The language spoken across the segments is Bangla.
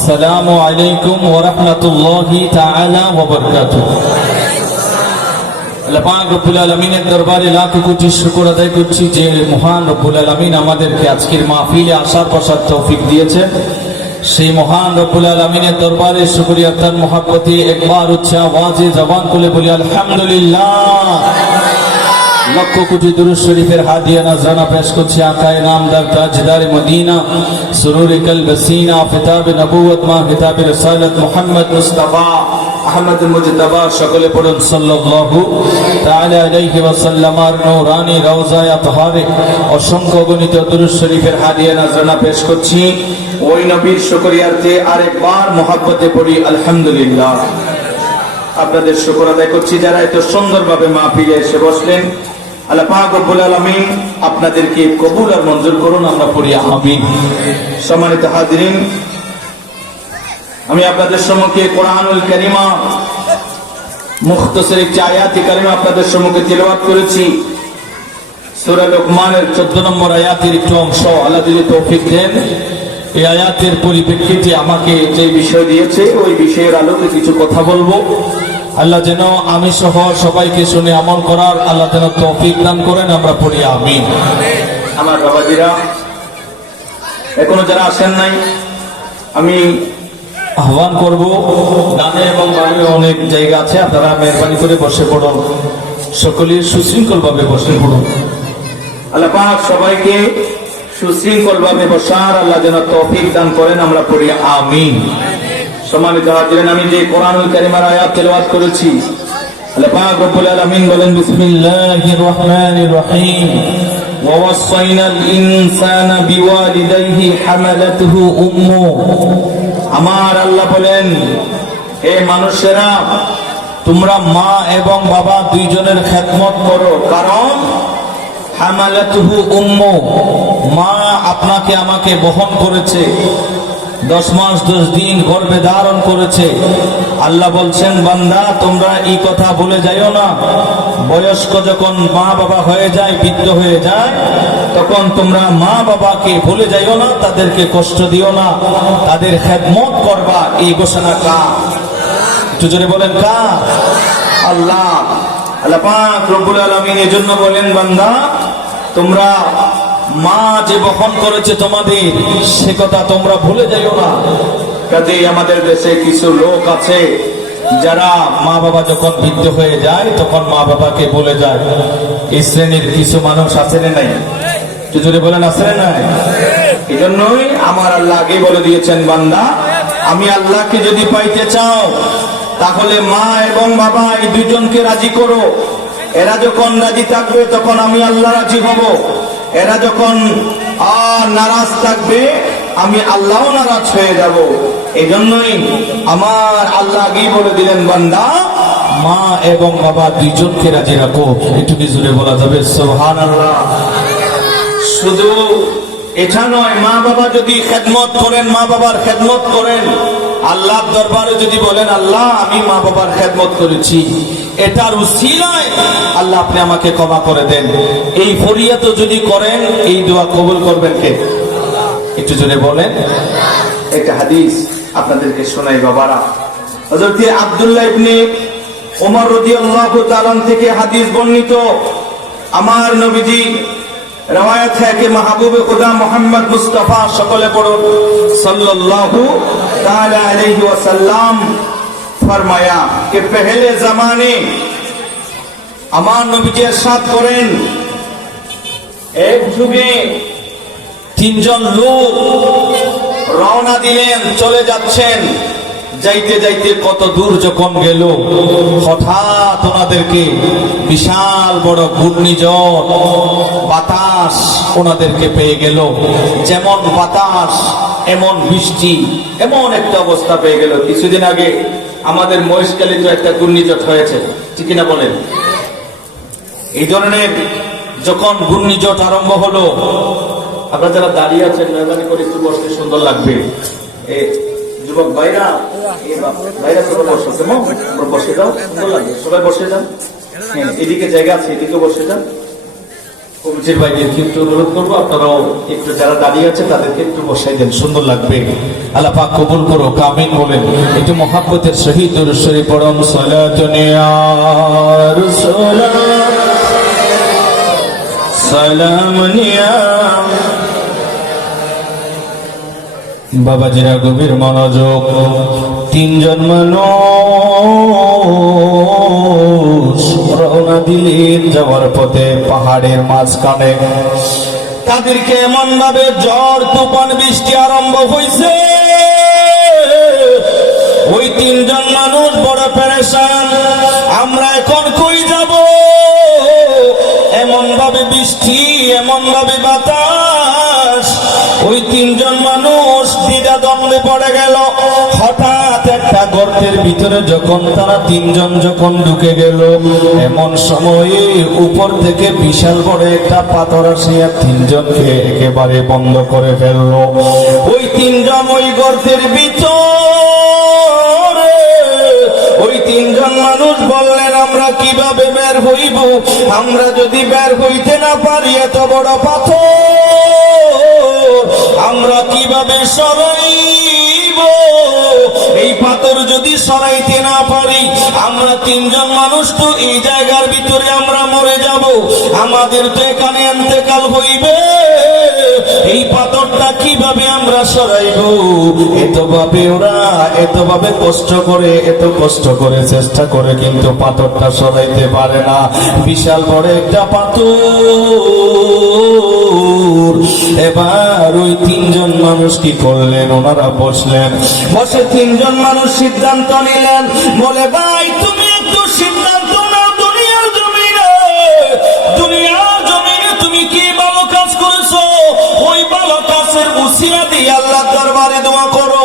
আসসালামু আলাইকুম ওয়া রাহমাতুল্লাহি তাআলা ওয়া বারাকাতুহু। আল্লাহ পাক রব্বুল আলামিনের দরবারে লাখ কোটি শুকর আদায় করছি যে মহান রব্বুল আলামিন আমাদেরকে আজকের মাহফিলে আসার বসার তৌফিক দিয়েছেন। সেই মহান রব্বুল আলামিনের দরবারে শুকরিয়া তার মহব্বতে একবার উচ্চ আওয়াজে জবান খুলে বলি আলহামদুলিল্লাহ। লক্ষ কোটি দুরূদ শরীফের হাদিয়া নাজরানা পেশ করছি আকায়ে নামদার তাজদার মদিনা সুরুর কলব সিনা ফিতাব নবুয়ত মা ফিতাব রিসালাত মুহাম্মদ মুস্তাফা আহমদ মুজতবা সকলে পড়ুন সাল্লাল্লাহু তাআলা আলাইহি ওয়াসাল্লাম। আর নূরানি রওজায়ে তাহরে অসংখ্য গণিত দুরূদ শরীফের হাদিয়া নাজরানা পেশ করছি ওই নবীর শুকরিয়ার্থে আরেকবার মহব্বতে পড়ি আলহামদুলিল্লাহ। আপনাদের শুকর আদায় করছি যারা এত সুন্দরভাবে মাহফিলে এসে বসলেন। আল্লাহ পাক রব্বুল আলামিন আপনাদেরকে কবুল আর মঞ্জুর করুন, আমরা পড়ি আমিন। সম্মানিত হাজিরিন, আমি আপনাদের সম্মুখে কোরআনুল কারীমা মুখতাসার একটি আয়াতে কারিমা আপনাদের সম্মুখে তিলাওয়াত করেছি। সূরা লুকমানের 14 নম্বর আয়াতের একটু অংশ আল্লাহ যদি তৌফিক দেন এই আয়াতের পরিপ্রেক্ষিতে আমাকে যে বিষয় দিয়েছে ওই বিষয়ের আলোকে কিছু কথা বলবো। আল্লাহ যেন আমি সহ সবাইকে শুনে আমল করার আল্লাহ যেন তৌফিক দান করেন, আমরা পড়ি আমিন। আমার বাবাজিরা, এখনো যারা আসেন নাই আমি আহ্বান করব, ডানে এবং বামে অনেক জায়গা আছে, আপনারা মেহরবানি করে বসে পড়ুন, সকলেই সুশৃঙ্খল ভাবে বসে পড়ুন। আল্লাহ পাক সবাইকে সুশৃঙ্খল ভাবে বসার আল্লাহ যেন তৌফিক দান করেন, আমরা পড়ি আমিন। সম্মানিত হাজিরিন, আমি যে কোরআনুল কারীমের আয়াত তেলাওয়াত করেছি আল্লাহ পাক রব্বুল আলামিন বলেন বিসমিল্লাহির রহমানির রহিম ওয়া ওয়াসাইনাল ইনসানা বিওয়ালিদাইহি হামালাতুহু উম্মু। আমার আল্লাহ বলেন, হে মানুষেরা, তোমরা মা এবং বাবা দুইজনের খেদমত করো, কারণ হামালাতুহু উম্মু, মা আপনাকে আমাকে বহন করেছে, 10 মাস 10 দিন গর্ভে ধারণ করেছে। আল্লাহ বলছেন, বান্দা তোমরা এই কথা ভুলে যাইও না, বয়স্ক যখন মা বাবা হয়ে যায়, বৃদ্ধ হয়ে যায়, তখন তোমরা মা বাবাকে ভুলে যাইও না, তাদেরকে কষ্ট দিও না, তাদের খেদমত করবা। এই ঘোষণা কার? একটু জোরে বলেন কার? আল্লাহ। আল্লাহ পাক রব্বুল আলামিন এজন্য বলেন, বান্দা তোমরা মা যে বহন করেছে তোমাদের, সে কথা তোমরা ভুলে যাইও না। কাজেই আমাদের দেশে কিছু লোক আছে যারা মা বাবা যখন বৃদ্ধ হয়ে যায় তখন মা বাবাকে ভুলে যায়। এই শ্রেণীর কিছু মানুষ আছে না নাই? যদি বলেন আছে না নাই? এই জন্যই আমার আল্লাহ আগে বলে দিয়েছেন, বান্দা আমি আল্লাহকে যদি পাইতে চাও তাহলে মা এবং বাবা এই দুজনকে রাজি করো। এরা যখন রাজি থাকবে তখন আমি আল্লাহ রাজি হব। এরা যখন নারাজ থাকবে আমি আল্লাহ নারাজ হয়ে যাব। এই জন্যই আমার আল্লাহ আগেই বলে দিলেন, বান্দা মা এবং বাবা দুইজনকে রাজি রাখো। একটু জোরে বলা যাবে সুবহানাল্লাহ। শুধু এটা নয়, মা বাবা যদি খেদমত করেন, মা বাবার খেদমত করেন, আল্লাহর দরবারে যদি বলেন, আল্লাহ আমি মা বাবার খেদমত করেছি, এটার উসিলায় আল্লাহ আপনি আমাকে ক্ষমা করে দেন, এই ফরিয়াদ যদি করেন, এই দোয়া কবুল করবেন কে? একটু জোরে বলেন। একটা হাদিস আপনাদেরকে শোনাই বাবারা। হযরত আব্দুল্লাহ ইবনে ওমর রাদিয়াল্লাহু তাআলা থেকে হাদিস বর্ণিত, আমার নবীজি রওয়ায়াত है कि महबूब खुदा मोहम्मद मुस्तफा সকলে পড়ুন सल्लल्लाहु ताला अलैहि वसल्लम फरमाया कि पहले जमाने আমার নবীজি ইরশাদ করেন, এক যুগে তিনজন লোক রওনা দিলেন, চলে যাচ্ছেন। যাইতে যাইতে কত দূর যখন গেল, হঠাৎ ওনাদেরকে বিশাল বড় ঘূর্ণিঝড় বাতাস ওনাদেরকে পেয়ে গেল। যেমন বাতাস এমন বৃষ্টি, এমন একটা অবস্থা পেয়ে গেল। কিছুদিন আগে আমাদের মহেশখালী তো একটা ঘূর্ণিঝড় হয়েছে, ঠিক কিনা বলেন? এই ধরনের যখন ঘূর্ণিঝড় আরম্ভ হলো, আপনারা যারা দাঁড়িয়ে আছেন মেহরবানি করে একটু বসতে, সুন্দর লাগবে। যুবক ভাইরা, ভাইরা সবাই বসে যাও, সুন্দর লাগবে, সবাই বসে যান। এদিকে জায়গা আছে, এদিকে বসে যান। কমিটির ভাইদেরকে একটু অনুরোধ করবো, আপনারাও একটু যারা দাঁড়িয়ে আছে তাদেরকে একটু বসাই দেন, সুন্দর লাগবে। আল্লাহ পাক কবুল করো, আমিন বলেন। একটু মহাব্বতের সহিত দুরূদ শরীফ পড়ুন। সালাতুন ইয়া রাসূলুল্লাহ, সালামুন ইয়া। বাবাজিরা গভীর মনোযোগ। তিনজন মানুষ রওনা দিলেন যাওয়ার পথে পাহাড়ের মাঝখানে। তাদেরকে এমন ভাবে ঝড় তুফান বৃষ্টি আরম্ভ হয়েছে, ওই তিনজন মানুষ বড় পেরেশান। আমরা এখন কই যাব? এমন ভাবে বৃষ্টি, এমন ভাবে বাতাস, ওই তিনজন মানুষ দ্বিধা দ্বন্দ্বে পড়ে গেল। হঠাৎ একটা গর্তের ভিতরে যখন তারা তিনজন যখন ঢুকে গেল, এমন সময়ে উপর থেকে বিশাল বড় একটা পাথর আসিয়া তিনজনকে একেবারে বন্ধ করে ফেলল। ওই তিনজন ওই গর্তের ভিতরে, ওই তিনজন মানুষ বললেন আমরা কিভাবে বের হইব? আমরা যদি বের হইতে না পারি এত বড় পাথর আমরা কিভাবে সরাইব? এই পাথর যদি সরাইতে না পারি আমরা তিনজন মানুষ তো এই জায়গার ভিতরে আমরা মরে যাব, আমাদের তো এখানে ইন্তেকাল হইবে। এই পাথরটা কিভাবে আমরা সরাইব? এতভাবে ওরা এতভাবে কষ্ট করে, এত কষ্ট করে চেষ্টা করে কিন্তু পাথরটা সরাইতে পারে না। বিশাল বড় একটা পাথর। এবার ওই তিনজন মানুষ কি করলেন? ওনারা বসলেন, বসে তিনজন মানুষ সিদ্ধান্ত নিলেন, বলে ভাই তুমি একটু সিদ্ধান্ত নাও, দুনিয়ার জমিনে, দুনিয়ার জমিনে তুমি কি ভালো কাজ করেছো? ওই ভালো কাজের উসিলা দিয়ে আল্লাহ দরবারে দোয়া করো।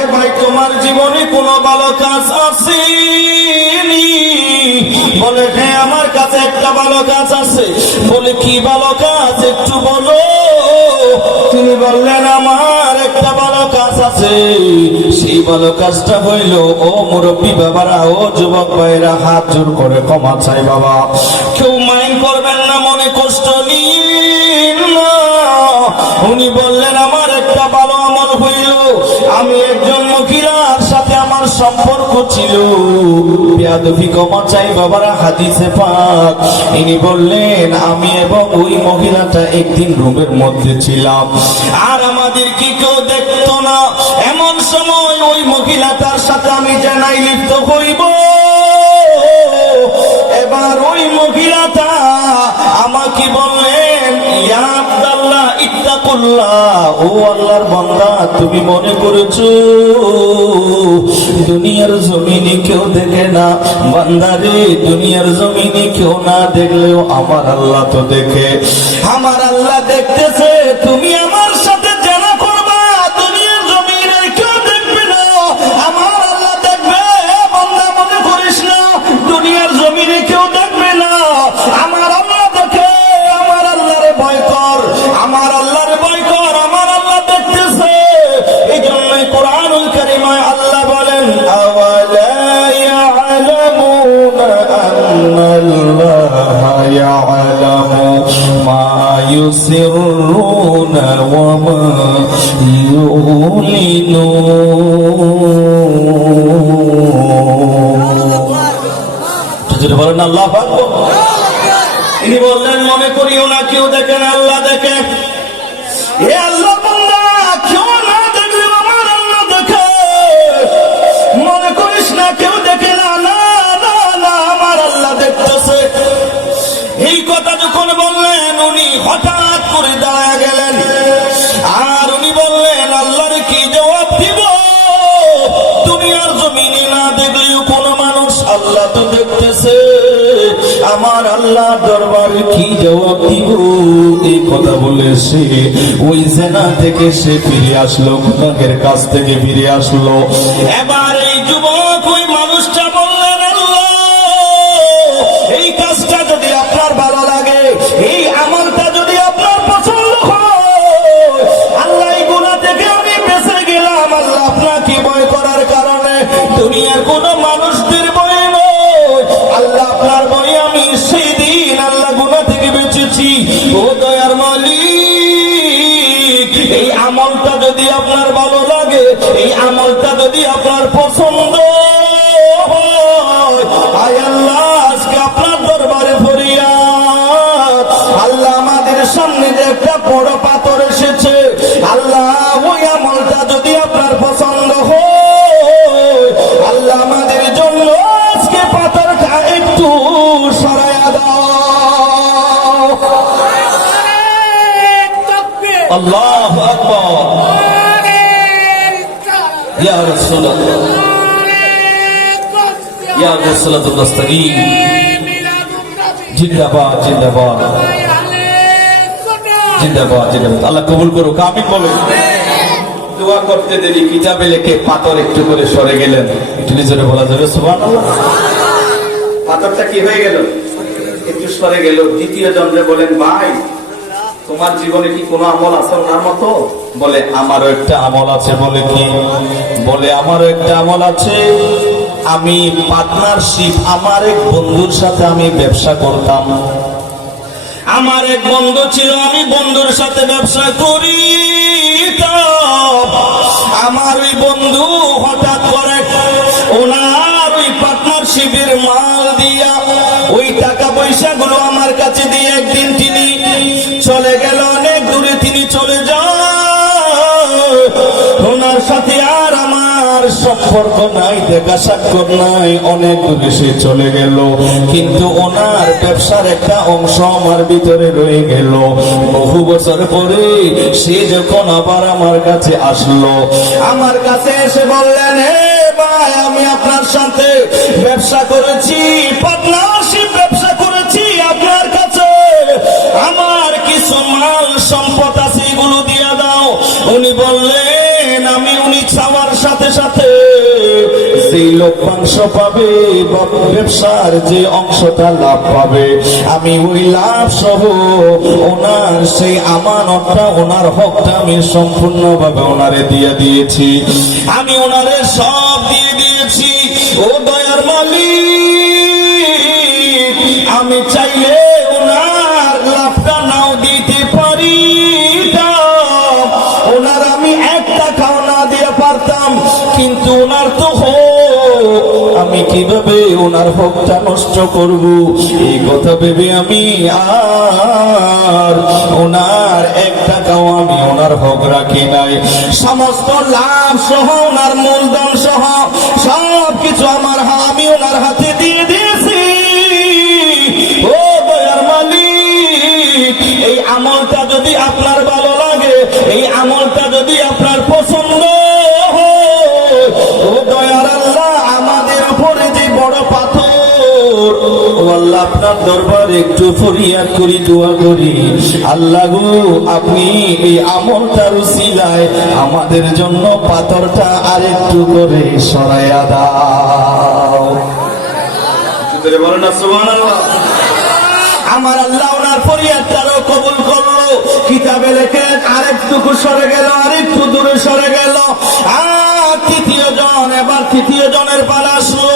এ ভাই তোমার জীবনে কোনো ভালো কাজ আসেনি? বলে হ্যাঁ আমার কাছে একটা ভালো কাজ আছে। বলে কি ভালো কাজ একটু বলো। তিনি বললেন আমার একটা ভালো কাজ আছে, সেই ভালো কাজটা হইল, ও মুরব্বী বাবারা, ও যুবক ভাইরা হাত জোর করে ক্ষমা চাই বাবা, কেউ মাইন্ড করবেন না, মনে কষ্ট নিন না। উনি বললেন আমার একটা ভালো আমল হইল, আমি একজন মহিলার সাথে আমার সম্পর্ক ছিল, বেয়াদবি ক্ষমা চাই বাবারা, হাদিসে পাক। ইনি বললেন আমি এবং ওই মহিলাটা একদিন রুমের মধ্যে ছিলাম, আর আমাদের কি কেউ দেখতো না। এমন সময় ওই মহিলাটার সাথে আমি জানাই লিপ্ত হইব। এবার ওই মহিলাটা আমাকে বললেন ইয়া আব্দুল্লাহ ইত্তাকুল্লাহ, ও আল্লাহর বান্দা তুমি মনে করেছো দুনিয়ার জমিনে কেউ দেখে না? বান্দারে দুনিয়ার জমিনে কেউ না দেখলেও আমার আল্লাহ তো দেখে, আমার আল্লাহ দেখতেছে। তুমি আমার সাথে জানা করবা, দুনিয়ার জমিনে কেউ দেখবে না, আমার আল্লাহ দেখবে। বান্দা মনে করিস না দুনিয়ার জমিনে কেউ দেখবে না, আমার আল্লাহ দেখে। আমার আল্লাহরে ভয় কর, আমার আল্লাহরে ভয় কর, আমার আল্লাহ দেখতেছে। এই জন্যই কোরআনুল কারীমে আল্লাহ বলেন আওয়ালা ইয়ালামুনা আন্নাল্লাহা ইয়ালামু মা ইউসিররুনা ওয়া মা ইউলিনুন। যদি বলেন আল্লাহু আকবার। তিনি বললেন মনে করিও না কেউ দেখে না, আল্লাহ দেখে। এ আল্লাহ বান্দা কেউ না দেখলে আমার আল্লাহ দেখে, মনে করিস না কেউ দেখে না, না না না আমার আল্লাহ দেখতেছে। এই কথা যখন বললেন উনি হঠাৎ করে দাঁড়ায় গেলেন, আর উনি বললেন আল্লাহর কি জবাব দিব? দুনিয়ার জমিনে না দেখলেও কোনো মানুষ আল্লাহ তো দেখতেছে, আমার আল্লাহ দরবারে কি জবাব দিব? এই কথা বলে সে ওই জেনা থেকে সে ফিরে আসলো, গুনাহের কাছ থেকে ফিরে আসলো। এবার এই যুবক ওই মানুষটা বললেন আল্লাহ এই কাজটা যদি আপনার ভালো লাগে, এই আমলটা যদি আপনার পছন্দ হয়, আল্লাহ এই গুনাহ থেকে আমি বেঁচে গেলাম। আল্লাহ আপনাকে ভয় করার কারণে দুনিয়ার কোনো মানুষদের ভয় নয়, আল্লাহ আপনার ভয়ে আমি সেই দিন আল্লাহ গুনাহ থেকে বেঁচেছি। এই আমলটা যদি আপনার পছন্দ হয়, আয় আল্লাহ আজকে আপনার দরবারে ফরিয়াদ, আল্লাহ আমাদের সামনে যে একটা বড় পাথর এসেছে, আল্লাহ ওই আমলটা যদি আপনার পছন্দ হয়, আল্লাহ আমাদের জন্য আজকে পাথরটা একটু সরাইয়া দাও। আল্লাহু আকবার। ইয়া রাসূলুল্লাহ, ইয়া রাসূলুল্লাহ মুস্তাকিম, জিন্দাবাদ জিন্দাবাদ জিন্দাবাদ জিন্দাবাদ। আল্লাহ কবুল করুক, আমিন বলেন। দোয়া করতে দেরি কিতাবে লেখে পাথর একটু করে সরে গেলেন, একটু নিজেরে বলা যাবে সুবহানাল্লাহ। পাথরটা কি হয়ে গেল? একটু সরে গেল। দ্বিতীয় জনরে বলেন, ভাই তোমার জীবনে কি কোনো আমল আছে ওনার মতো? বলে আমারও একটা আমল আছে। বলে কি? বলে আমারও একটা আমল আছে। আমি পার্টনারশিপ, আমার এক বন্ধুর সাথে আমি ব্যবসা করতাম। আমার এক বন্ধু ছিল, আমি বন্ধুর সাথে ব্যবসা করি। আমার ওই বন্ধু হঠাৎ করে ওনার ওই পার্টনারশিপের মাল দিয়া ওই টাকা পয়সা গুলো আমার কাছে দিয়ে একদিন তিনি চলে গেল, অনেক দূরে তিনি চলে যান। ওনার সাথে আর আমার সম্পর্ক নাই, দেখা সাক্ষর নাই, অনেক দূরে সে চলে গেল। কিন্তু ওনার ব্যবসার একটা অংশ আমার ভিতরে রয়ে গেল। বহু বছর পরে সে যখন আবার আমার কাছে আসলো, আমার কাছে এসে বললেন, হে ভাই আমি আপনার সাথে ব্যবসা করেছি, পার্টনারশিপ ব্যবসা করেছি আপনার কাছে, আমার কিছু মাল সম্পদ আছে, এগুলো দিয়ে দাও। উনি বললেন, আমি উনি চাওয়ার সাথে সাথে সেই লভ্যাংশ পাবে, ব্যবসার যে অংশটা লাভ পাবে, আমি ওই লাভ সহ ওনার সেই আমানতটা, ওনার হকটা আমি সম্পূর্ণভাবে ওনারে দিয়ে দিয়েছি। আমি ওনারে সব দিয়ে দিয়েছি। ও দয়ার মালিক, আমি চাইলে ওনার লাভটা নাও দিতে পারি, ওনার আমি এক টাকাও না দিয়ে পারতাম, কিন্তু ওনার তো আমি কিভাবে ওনার হকটা নষ্ট করব, এই কথা ভেবে আমি আর ওনার এক টাকাও আমি ওনার হক রাখি নাই। সমস্ত লাভ সহ ওনার মূলধন সহ সব কিছু আমার আমি ওনার হাতে দিয়ে দিয়েছি। ও দয়ার মালিক, এই আমলটা যদি আপনার ভালো লাগে, এই আমলটা যদি আপনার পছন্দ, ও দয়ার আল্লাহ আমাদের উপরে যে বড় পাথর, ও আল্লাহ আপনার দরবারে একটু ফরিয়াদ করি, দোয়া করি, আল্লাহ গো আপনি এই আমলটার উসিলায় আমাদের জন্য পাথরটা আরেকটু করে সরাইয়া দাও। বলেন না সুবহানাল্লাহ। আমার আল্লাহ ওনার ফরিয়াদটারও কবুল করলো। কিতাবে লেখে আরেকটুকু সরে গেল, আরেকটু দূরে সরে গেল। আর তৃতীয় জন, এবার তৃতীয় জনের পালা আসলো।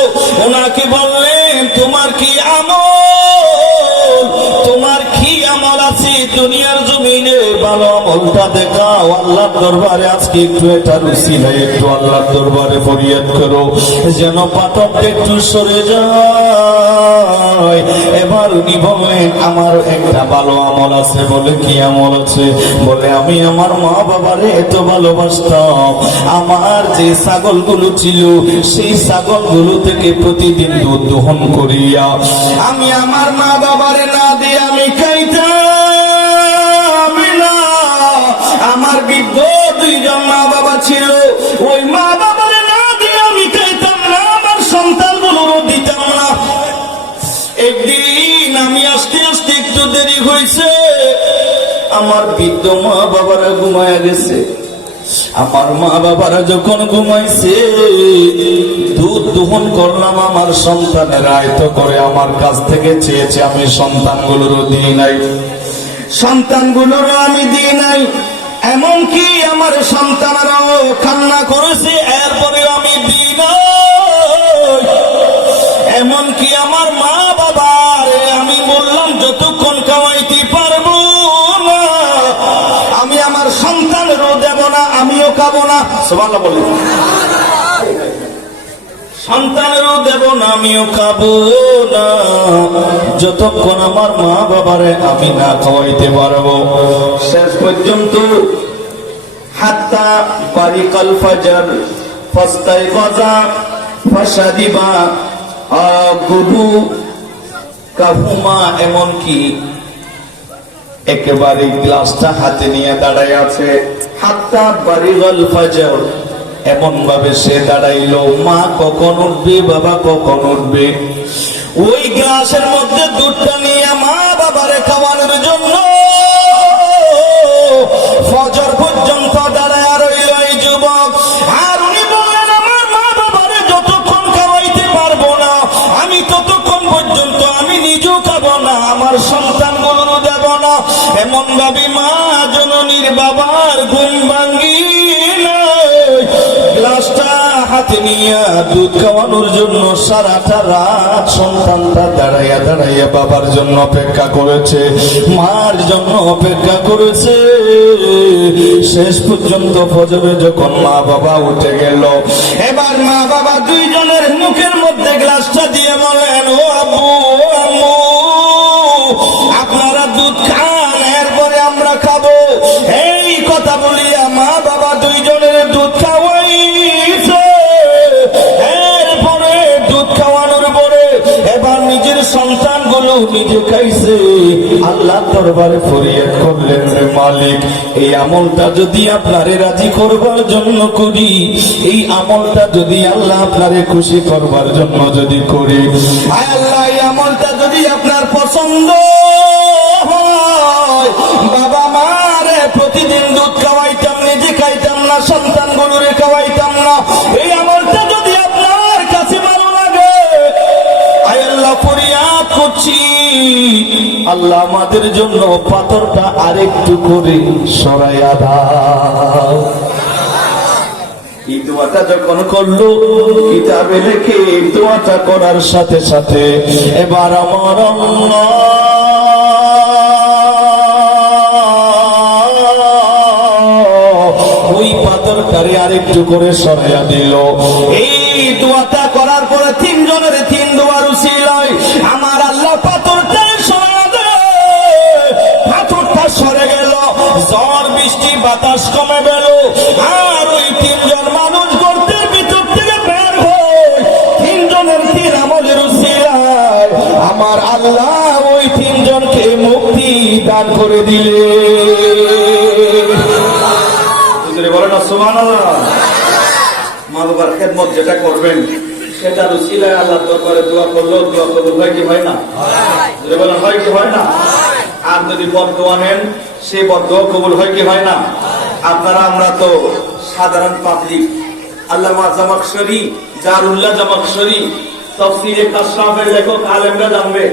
ওনাকে বললেন, তোমার কি আমল, তোমার কি আমল আছে দুনিয়ার জমিনে, ভালো আমলটা দেখাও। আল্লাহর দরবারে আজকে একটু এটা রুচি নাই, একটু আল্লাহর দরবারে ফরিয়াদ করো যেন পাথরটা একটু সরে যায়। এবার উনি বললেন, আমার একটা ভালো আমল আছে। বলে কি আমল আছে? বলে আমি আমার মা বাবারে এত ভালোবাসতাম, আমার যে ছাগলগুলো ছিল সেই ছাগলগুলো থেকে প্রতিদিন দুধ দহন করিয়া আমি আমার মা বাবারে না দিয়ে আমি খাইতাম না। আমার বৃদ্ধ দুইজন মা বাবা ছিল, ওই মা বাবারে না দিয়ে আমি খাইতাম না, আমার সন্তানগুলোরও দিতাম না। একদিন আমি আস্তে আস্তে একটু দেরি হয়েছে, আমার বৃদ্ধ মা বাবারা ঘুমায়া গেছে। আমার মা বাবারা যখন ঘুমাইছে, দুধ দহন করলাম আমার সন্তানেরা আয়ত্ত করে আমার কাছ থেকে চেয়েছে, আমি সন্তানগুলোরও দিই নাই, সন্তানগুলোরও আমি দিই নাই। এমনকি আমার সন্তানরাও কান্না করেছে, এরপরে আমি দিই নাই। এমনকি আমার মা বাবার আমি বললাম, যতক্ষণ খাওয়াইতে পারবো না আমি আমার সন্তানেরও দেব না, আমিও খাবো না, সুবহানাল্লাহ বলেন। সন্তানেরও দেব না, আমিও খাবো না যতক্ষণ আমার মা বাবারে আমি না খাওয়াইতে পারবো। শেষ পর্যন্ত হাত্তা বারিকাল ফাজর ফাস্তাইকাযা ফাশারিবা গুরু কাহুমা, এমনকি একেবারে গ্লাসটা হাতে নিয়ে দাঁড়ায় আছে। হাত্তা বারিকাল ফাজর, এমন ভাবে সে দাঁড়াইলো, মা কখন উঠবে, বাবা কখন উঠবে। ওই গ্লাসের মধ্যে দুধটা নিয়ে মা বাবারে খাওয়ানোর জন্য ফজর পর্যন্ত দাঁড়ায় রইল এই যুবক। আর উনি বললেন, আমার মা বাবারে যতক্ষণ খাওয়াইতে পারবো না আমি ততক্ষণ পর্যন্ত আমি নিজেও খাবো না, আমার সন্তানগুলো দেব না। এমন ভাবে মা জননীর বাবার ঘুম ভাঙ্গিল, গ্লাসটা হাতে নিয়ে দুধ খাওয়ানোর জন্য সারাটা রাত সন্তানটা দাঁড়াইয়া দাঁড়াইয়া বাবার জন্য অপেক্ষা করেছে, মার জন্য অপেক্ষা করেছে। শেষ পর্যন্ত ফজরে যখন মা বাবা উঠে গেল, এবার মা বাবা দুইজনের মুখের মধ্যে গ্লাসটা দিয়ে বলেন, ও আব্বু ও আম্মু, আপনারা দুধ খান, এরপরে আমরা খাবো। এই কথা বলিয়া মা বাবা দুইজনের দুধ খাওয়াইছে। এরপরে দুধ খাওয়ানোর পরে এবার নিজের সন্তানগুলো নিজে খাইছে। আল্লাহ দরবারে ফরিয়াদ করলেন, রে মালিক, এই আমলটা যদি আপনারে রাজি করবার জন্য করি, এই আমলটা যদি আল্লাহ আপনারে খুশি করবার জন্য যদি করি, আয় আল্লাহ, এই আমলটা যদি আপনার পছন্দ হয়, বাবা মারে প্রতিদিন দুধ খাওয়াইতাম, নিজে খাইতাম না, সন্তানগুলোরে খাওয়াইতাম না, এই আমলটা যদি আপনার কাছে ভালো লাগে, আয় আল্লাহ ফরিয়াদ করছি, আল্লাহ আমাদের জন্য পাথরটা আরেকটু করে সরাইয়া দাও। এই দোয়াটা যখন করলো, কিতাবে লেখে এই দোয়াটা করার সাথে সাথে এবার আমার আল্লাহ ওই পাথরটারে আরেকটু করে সরাইয়া দিল। এই দোয়াটা করার পরে তিনজনের তিন দোয়ার উসিলায় আমার আল্লাহ পাথরটা সরাইয়া দেয়। পাথরটা সরে গেল, ঝড় বৃষ্টি বাতাস কমে গেল, আর ওই তিনজন মানুষ গর্তের ভিতর থেকে বের হয়। তিনজনের তিন আমলের উসিলায় আমার আল্লাহ ওই তিনজনকে মুক্তি দান করে দিলে। বলেন সুবহানাল্লাহ। মা বাবার খেদমত যেটা করবেন সেটা উসিলায় আল্লাহ দরবারে দোয়া করলেও দোয়া কবুল হয় কি হয় না? বলেন হয় কি হয় না? আর যদি বদদোয়া নেন সেই বদদোয়া কবুল হয় কি হয় না? আপনারা আমরা তো সাধারণ পাবলিক। আল্লামা জামাখশরী, জারুল্লাহ জামাখশরী তাফসীরে কাশফের লেখক, আলেমরা জানবে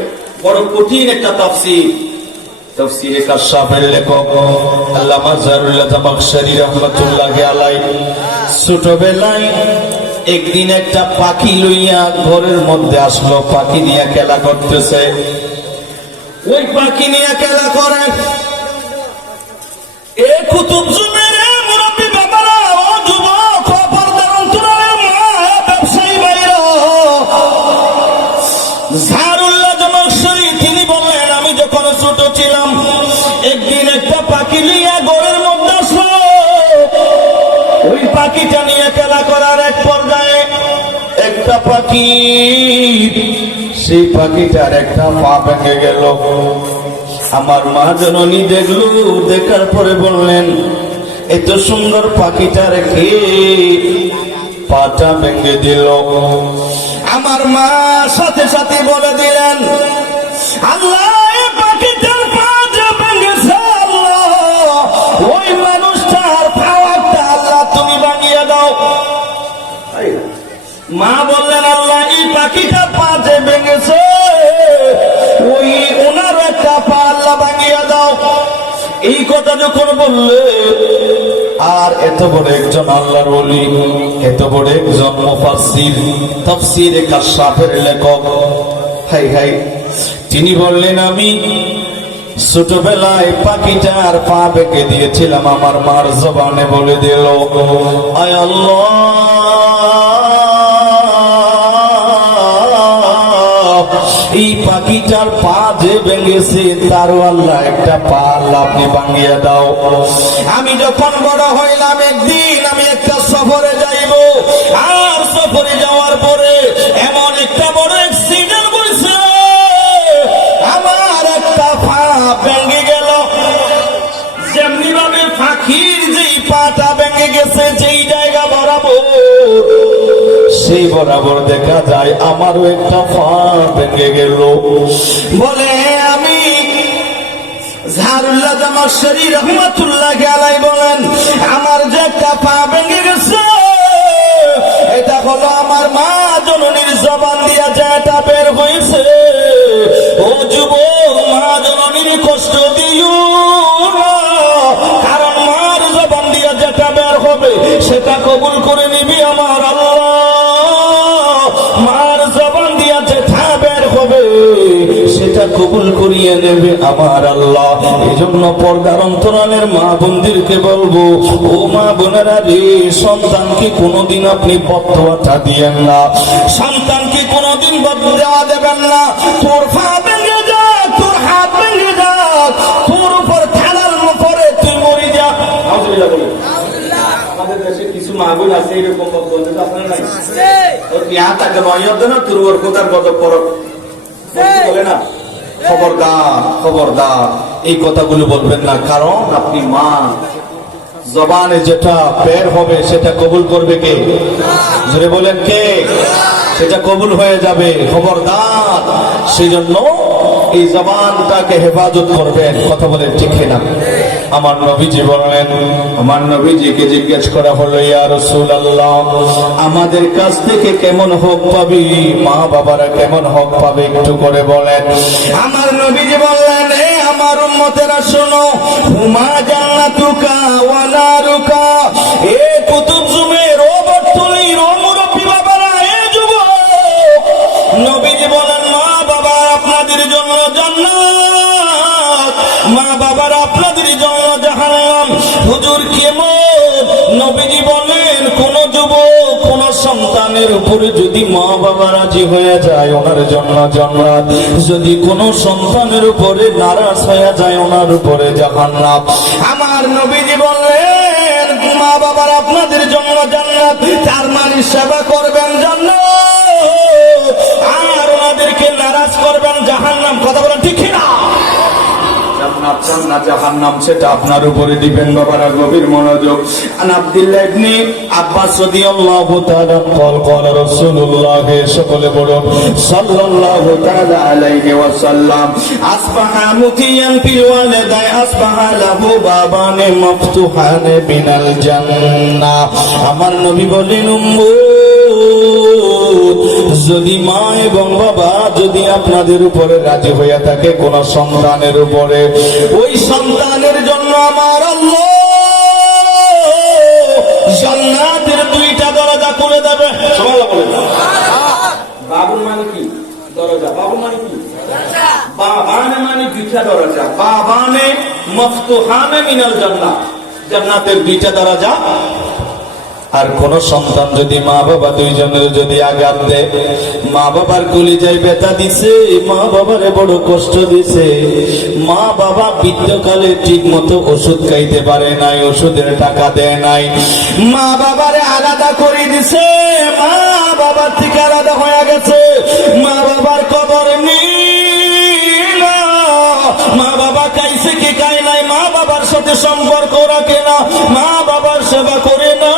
বড় কঠিন একটা তাফসীর। তাফসীরে কাশফের লেখক আল্লামা জারুল্লাহ জামাখশরী রাহমাতুল্লাহি আলাইহি ছোটবেলায় একদিন একটা পাখি লইয়া ঘরের মধ্যে আসলো, পাখি নিয়ে খেলা করতেছে। ওই পাখি নিয়ে খেলা করে এ কুতুব জুমেরে মুরব্বী বাবারা, ও যুবক, ও পর্দার অন্তরালের মা, ব্যবসায়ী ভাইরা, জারুল্লাহ জামাখশরী তিনি বলেন, আমি যখন ছোট ছিলাম একদিন একটা পাখি লইয়া ঘরের মধ্যে আসলো। ওই পাখিটা নিয়ে খেলা করার এক পর্যায়ে একটা পাখি, সেই পাখিটার একটা পা ভেঙে গেল। আমার মা জননী দেখলো, দেখার পরে বললেন, এত সুন্দর পাখিটা রেখে পাটা ভেঙে দিল। আমার মা সাথে সাথে বলে দিলেন, আল্লাহ এই পাখিটার পা যে ভেঙেছে, আল্লাহ ওই মানুষটার পাওয়ারটা আল্লাহ তুমি ভাঙিয়ে দাও। মা বললেন, আল্লাহ এই পাখিটার পা যে ভেঙেছে ওই ওনার একটা পা আল্লাহ ভাঙিয়ে দাও। এই কথা যখন বললে, আর এত বড় একজন আল্লাহর ওলি, এত বড় একজন মুফাসসির, তাফসীরে কাশফের লেখক, হাই হাই, তিনি বললেন, আমি ছোটবেলায় পাখিটার পা বেঁকে দিয়েছিলাম, আমার মার জবানে বলে দিল, আয় আল্লাহ, এই পাখিটার পা যে ভেঙেছে তারও আল্লাহ একটা পা আল্লাহ আপনি ভাঙিয়ে দাও। আমি যখন বড় হইলাম, একদিন আমি একটা সফরে যাইব, আর সফরে যাওয়ার পরে এমন একটা বড় অ্যাক্সিডেন্ট হয়েছে, আমার একটা পা ভেঙে গেল। যেমনি ভাবে পাখির যেই পাটা ভেঙে গেছে, যেই জায়গা বরাবর, সেই বরাবর দেখা যায় আমারও একটা পা ভেঙে গেল। বলে আমি জাহরুল্লাহ জামাশরী রহমাতুল্লাহ আলাইহি বলেন, আমার যে একটা পা ভেঙে গেছে, এটা হলো আমার মা জননীর জবান দিয়া যেটা বের হয়েছে। ও যুবক, মা জননীর কষ্ট দিও না, কারণ মার জবান দিয়া যেটা বের হবে সেটা কবুল করে নিবি আমার আল্লাহ। মার জবান দিয়া যেটা বের হবে সেটা কবুল করিয়ে নেবে আমার আল্লাহ। এই জন্য পর্দার অন্তরালের মা বোনদেরকে বলবো, ও মা বোনেরা রে, সন্তানকে কোনোদিন আপনি বদদোয়াটা দিয়েন না, সন্তানকে কোনোদিন বদদোয়া দেবেন না। তোর পা ভেঙে যাক, তোর হাত ভেঙে যাক, তোর উপর ঠেলার পরে তুই মরে যা। আমাদের দেশে কিছু মা বোন আছে এরকম বদদোয়া আপনার নাই, তোর ইয়া তাকে নয়ত না, তোর ওর কোথার গজব পড়ক বলে না। খবরদার, খবরদার, এই কথাগুলো বলবেন না, কারণ আপনি মা, জবানে যেটা বের হবে সেটা কবুল করবে কে? জোরে বলেন কে? সেটা কবুল হয়ে যাবে। খবরদার, সেই জন্য এই জবানটাকে হেফাজত করবেন। কথা বলেন ঠিক না? আমার নবীজি বললেন, আমার নবীজিকে জিজ্ঞেস করা হলো, ইয়া রাসূলুল্লাহ, আমাদের কাছ থেকে কেমন হক পাবি, মা বাবারা কেমন হক পাবে, একটু করে বলেন। আমার নবীজি বললেন, এ আমার উম্মতেরা শোনো, হুমা জান্নাতুকা ওয়া নারুকা, এ কুতুব জুমের, ও বর্তলির, ও মুরব্বি বাবারা, এ যুবক, নবীজি বলেন, মা বাবা আপনাদের জন্য জান্নাত, মা বাবারা আপনাদের জন্য জাহান্নাম। হুজুর কেমন? নবীজি বলেন, কোন যুবক কোন সন্তানের উপরে যদি মা বাবা রাজি হয়ে যায় ওনার জন্য জান্নাত, যদি কোন সন্তানের উপরে নারাজ হয়ে যায় ওনার উপরে জাহান্নাম। আমার নবীজি বলেন, মা বাবার আপনাদের জন্য জান্নাত, তার মানে সেবা করবেন জান্নাত, আর ওনাদেরকে নারাজ করবেন জাহান্নাম। কথা বলেন ঠিক না? জান্নাত জান্নাত জাহান্নাম সেটা আপনার উপরে দিবেন বাবারা, গভীর মনোযোগ। আন আব্দুল্লাহ ইবনে আব্বাস রাদিয়াল্লাহু তাআলা قال رسول الله সকলে বলুন সাল্লাল্লাহু তাআলা আলাইহি ওয়াসাল্লাম, আসবাহা মুতিয়ান ফিল ওয়ালিদাই আসবাহা লাহু বাবানে মাফতুহান বিনাল জান্নাহ। আমার নবী বলেন, যদি মা এবং বাবা যদি আপনাদের উপরে রাজি হইয়া থাকে কোন সন্তানের উপরে, ওই সন্তানের জন্য আমার আল্লাহ জান্নাতের দুইটা দরজা খুলে দেবে। সুবহানাল্লাহ বলেন। বাবুর মানে কি? দরজা। বাবু মানে কি? বাবানে মানে দুইটা দরজা। বাবানে মাফতুহানে মিনাল জান্নাহ, জান্নাতের দুইটা দরজা। আর কোন সন্তান যদি মা বাবা দুইজনের যদি আঘাত দেয়, মা বাবার কলিজায় ব্যথা দিছে, মা বাবারে বড় কষ্ট দিছে, মা বাবা বৃদ্ধকালে ঠিক মতো ওষুধ খাইতে পারে নাই, ওষুধের টাকা দেয় নাই, মা বাবারে আলাদা করে দিছে, মা বাবার থেকে আলাদা হয়ে গেছে, মা বাবার কবর নেই, মা বাবা খাইছে কি খায় নাই, মা বাবার সাথে সম্পর্ক রাখে না, মা বাবার সেবা করে না,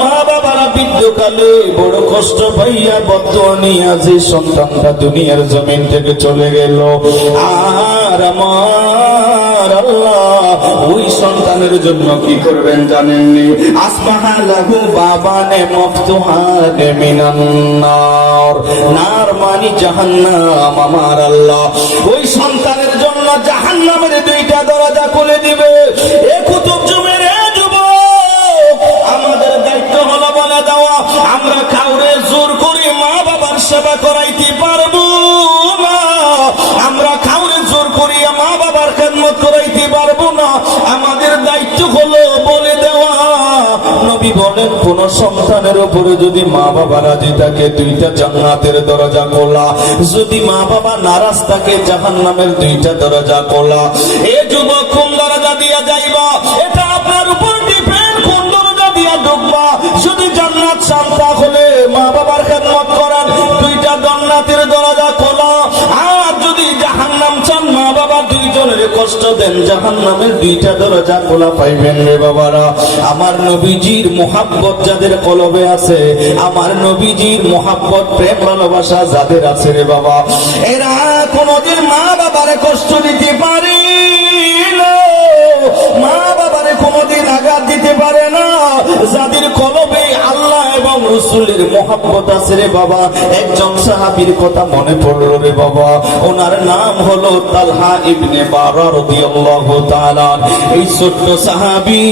মা বাবারা বৃদ্ধকালে বড় কষ্ট পাইয়া বর্তমান নিয়ে যে সন্তানটা দুনিয়ার জমিন থেকে চলে গেল, আর আমার আল্লাহ ওই সন্তানের জন্য কি করবেন জানেননি? আসবাহা লাহু বাবানে মাফতুহানে মিনান নার, নার মানে জাহান্নাম। আমার আল্লাহ ওই সন্তানের জন্য জাহান্নামের দুইটা দরজা খুলে দিবে। এ কুতুব জুমের যুবক, আমাদের দায়িত্ব হলো বলে দেওয়া, আমরা কাউরে জোর করে মা বাবার সেবা করাইতে পারবো না, আমরা কাউরে জোর করিয়া মা বাবার বলেন কোন সন্তানের উপরে যদি মা বাবা রাজি থাকে দুইটা জান্নাতের দরজা খোলা, যদি মা বাবা নারাজ থাকে জাহান্নামের দুইটা দরজা খোলা। এ যুবক কোন দরজা দিয়া যাইবা এটা আপনার উপর ডিপেন্ড, কোন দরজা দিয়া ঢুকবা। যদি জান্নাত শান্তা হলে মা বাবার খেদমত করেন দুইটা জান্নাতের দরজা খোলা, আর যদি জাহান্নাম চান মা বাবা দুইজনের কষ্ট দেন জাহান্নামের দুইটা দরজা খোলা পাইবেন রে বাবারা। আমার নবীজির মোহাব্বত যাদের কলবে আছে, আমার নবীজির মোহাব্বত প্রেম ভালোবাসা যাদের আছে রে বাবা, এরা কোনদিন মা বাবারে কষ্ট দিতে পারে না, মা বাবারে কোনদিন আঘাত দিতে পারে না। যাদের কলবে আল্লাহ এবং রাসূলের মোহাব্বত আছে রে বাবা, একজন সাহাবীর কথা মনে পড়লো রে বাবা, ওনার নাম হলো তালহা ইবনে বারা রাদিয়াল্লাহু তাআলা। এই ছোট্ট সাহাবী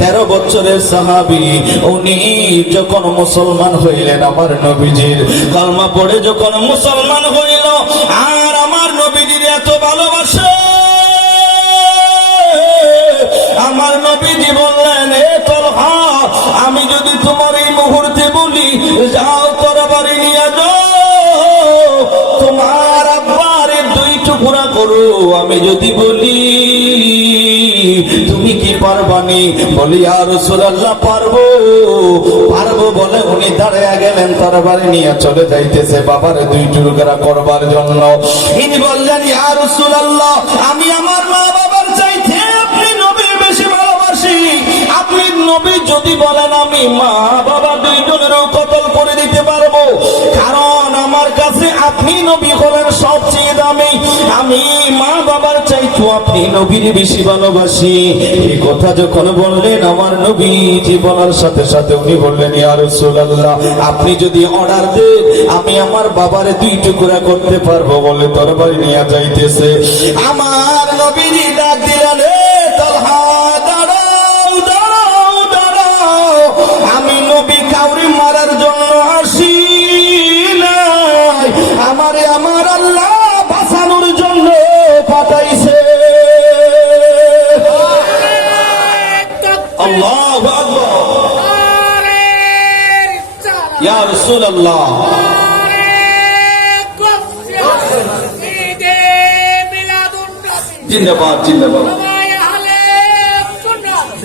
13 বছরের সাহাবী, উনি যখন মুসলমান হইলেন আমার নবীজির কালমা পড়ে যখন মুসলমান হইল, আর আমার নবীজির এত ভালোবাসে, আমার নবীজি বললেন এ তালহা, আমি যদি তোমার এই মুহূর্তে বলি যাও তরবারি নিয়ে যাও তোমার আব্বার দুই টুকরা করো, আমি যদি বলি তুমি কি পারবানি? বলি ইয়া রাসূলুল্লাহ পারবো। পারবো বলে উনি দাঁড়িয়ে গেলেন, তরবারি নিয়ে চলে যাইতেছে বাবার দুই টুকরা করবার জন্য। ইনি বললেন ইয়া রাসূলুল্লাহ, আমি আমার মা বাবার চাইতে আপনি নবীর বেশি ভালোবাসি, আপনি নবী যদি বলেন আমি মা বাবা দুইজনেরও কতল করে দিতে পারবো, কারণ আমার কাছে আপনি নবী হলেন সবচেয়ে দামি, আমি মা বাবার চাইতো আপনি নবীর বেশি ভালোবাসি। এই কথা যখন বললেন আমার নবীজি বলার সাথে সাথে উনি বললেন ইয়া রাসূলুল্লাহ, আপনি যদি অর্ডার দেন আমি আমার বাবারে দুই টুকরা করতে পারবো বলে তরবারি নিয়ে যাইতেছে। আমার নবীজি ডাক দিলেন এ তালহা দাঁড়াও দাঁড়াও দাঁড়াও, আমি নবী কাউরি মারার জন্য আসি নাই, আমারে আমার আল্লাহ বাঁচানোর জন্য পাঠাইছে। আল্লাহু আকবার। ইয়া রাসূলুল্লাহ জিন্দাবাদ জিন্দাবাদ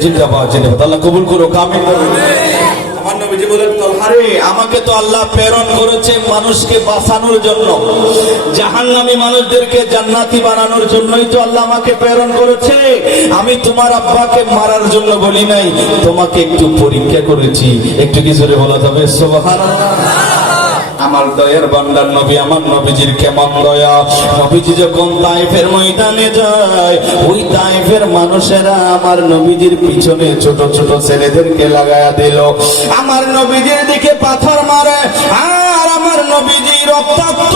জিন্দাবাদ জিন্দাবাদ। আল্লাহ কবুল করো, কামিল করো। আমার নবীজি বলেন তালহারে, আমাকে তো আল্লাহ প্রেরণ করেছে মানুষকে বাঁচানোর জন্য, জাহান্নামী মানুষদেরকে জান্নাতি বানানোর জন্যই তো আল্লাহ আমাকে প্রেরণ করেছে। আমি তোমার আব্বাকে মারার জন্য বলি নাই, তোমাকে একটু পরীক্ষা করেছি। একটু কি জোরে বলা যাবে সুবহানাল্লাহ? আমার দয়ার বান্দার নবী, আমার নবীজির কেমন দয়া। নবীজি যখন তায়েফের ময়দানে যায়, ওই তায়েফের মানুষেরা আমার নবীজির পিছনে ছোট ছোট ছেলেদেরকে লাগায়া দিল, আমার নবীজির দিকে পাথর মারে, আর আমার নবীজি রক্তাক্ত,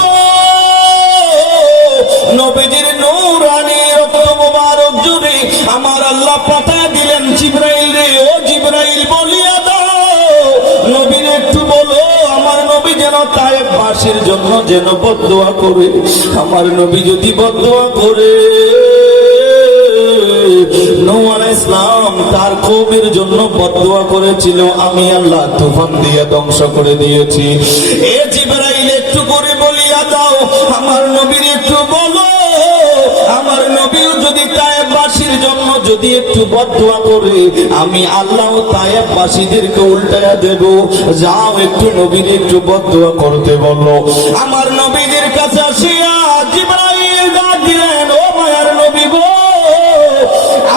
নবীজির নূরানি রক্ত মোবারক জুড়ে আমার আল্লাহ পাঠায় দিলেন জিবরাইল রে, ও জিবরাইল বলিয়া দাও নবীর একটু বলো আমার নবী যেন তায়েফবাসীর জন্য যেন বদদোয়া করে। আমার নবী যদি বদদোয়া করে, নূহ আলাইহিস সালাম তার কওমের জন্য বদদোয়া করেছিল, আমি আল্লাহ তুফান দিয়ে ধ্বংস করে দিয়েছি। এ জিবরাইল একটু করে বলিয়া দাও আমার নবীর একটু বলো, আমার নবীও যদি তায়েফবাসীর জন্য যদি একটু বদদোয়া করে, আমি আল্লাহ তায়েফবাসীদেরকে উল্টায়া দেব। যাও একটু নবীর একটু বদদোয়া করতে বলো। আমার নবীদের কাছে আসিয়া জিবরাইল ডাক দিলেন, ও মায়ার নবী গো,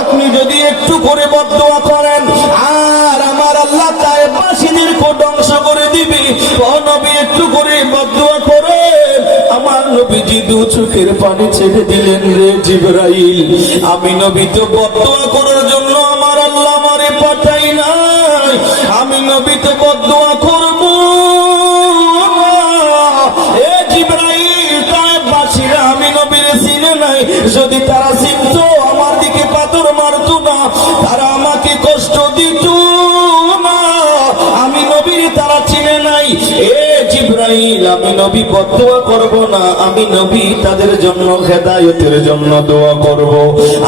আপনি যদি একটু করে বদদোয়া করেন আর আমার আল্লাহ তায়েফবাসীদেরকে ধ্বংস করে দিবে, ও নবী একটু করে বদদোয়া করেন। আমার নবীজি দু চোখের পানি ছেড়ে দিলেন, রে জিবরাইল, আমি নবী তো বদদোয়া করার জন্য আমার আল্লাহ আমারে পাঠাই নাই, আমি নবী তো বদদোয়া করব না। এ জিবরাইল, তায়েফবাসীরা আমি নবীর চিনে নাই, যদি তারা চিনতো আমার দিকে পাথর মারতো না, তারা আমাকে কষ্ট দিত না, আমি নবীর তারা চিনে নাই। এ জিবরাইল জিবরাইল আমি নবী বদদুয়া করব না, আমি নবী তাদের জন্য হেদায়েতের জন্য দোয়া করব।